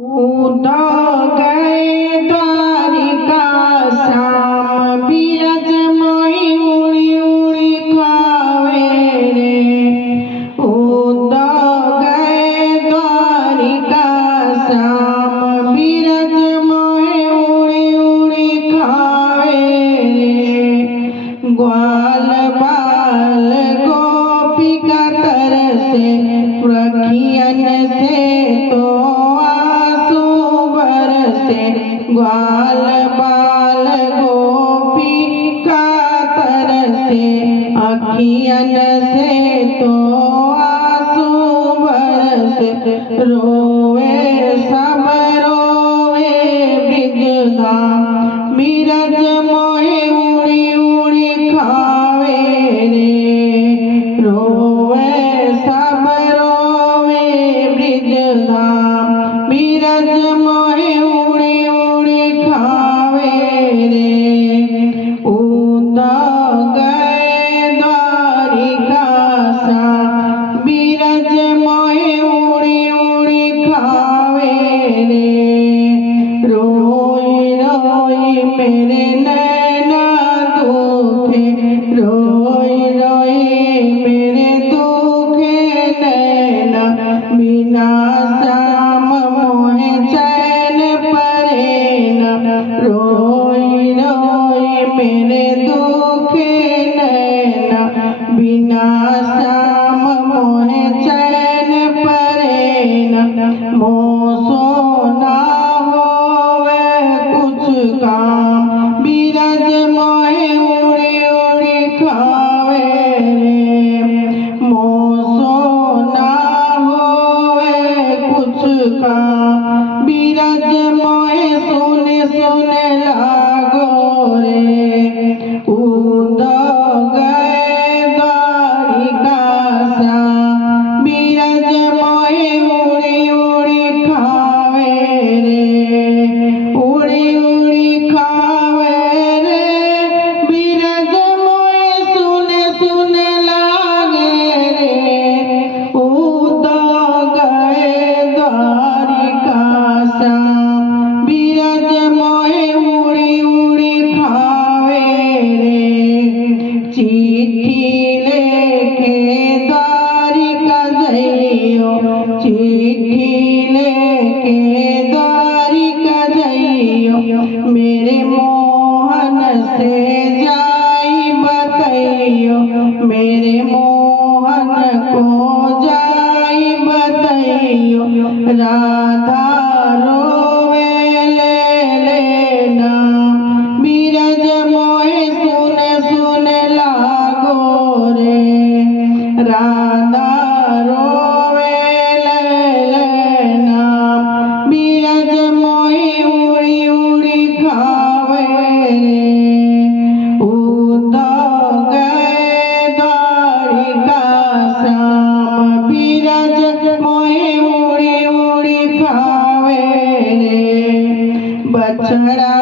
उठो गए द्वारिका श्याम बिरज मोहि उड़ी उड़ी खावे रे। उठो गए द्वारिका श्याम बिरज मोहि उड़ी उड़ी खावे रे। ग्वाल बाल गोपिका तरसे प्रखियन से तो ग्वाल बाल गोपिका तरसे अखियन से तो आंसू बरसे। रोवे सब रोवे ब्रिजधाम बिरज मोहि उड़ी उड़ी खावे रे। रोवे सब रोवे ब्रिजधाम बिरज मोहि उड़ी उड़ी खावे रे। उठो गए द्वारिका श्याम बिरज मोहि उड़ी उड़ी खावे रे। रोई रोई मेरे नैना दुखे, रोई रोई मेरे दुखे नैना। बिना श्याम मोहे चैन परेना। रोई रोई मेरे दुखे नैना। बिना श्याम मोहे चैन परेना। मोसो ना होवे कुछ काम बिरज मोहि उड़ी उड़ी खावे रे। मोसो ना होवे कुछ काम बिरज मोहि सुने सुने लागो रे। उठो गए द्वारिका श्याम बिरज मोहि उड़ी उड़ी खावे रे। उड़ी उड़ी खावे रे बिरज मोहि सुने सुने लागे रे। उठो गए द्वारिका श्याम बिरज मोहि उड़ी उड़ी खावे रे। चिट्ठी लेके द्वारिका जइयो, चिट्ठी लेके द्वारिका जइयो। मेरे मोहन से जाई बतइयो, मेरे मोहन को जाई बतइयो। राधा रोवे ले लेना बिरज मोहि सुने सुने लागो रे। राधा रोवे ले लेना बिरज मोहि उड़ी उड़ी खावे रे। उठो गए द्वारिका श्याम बिरज मोहि उड़ी उड़ी खावे रे। बछड़ा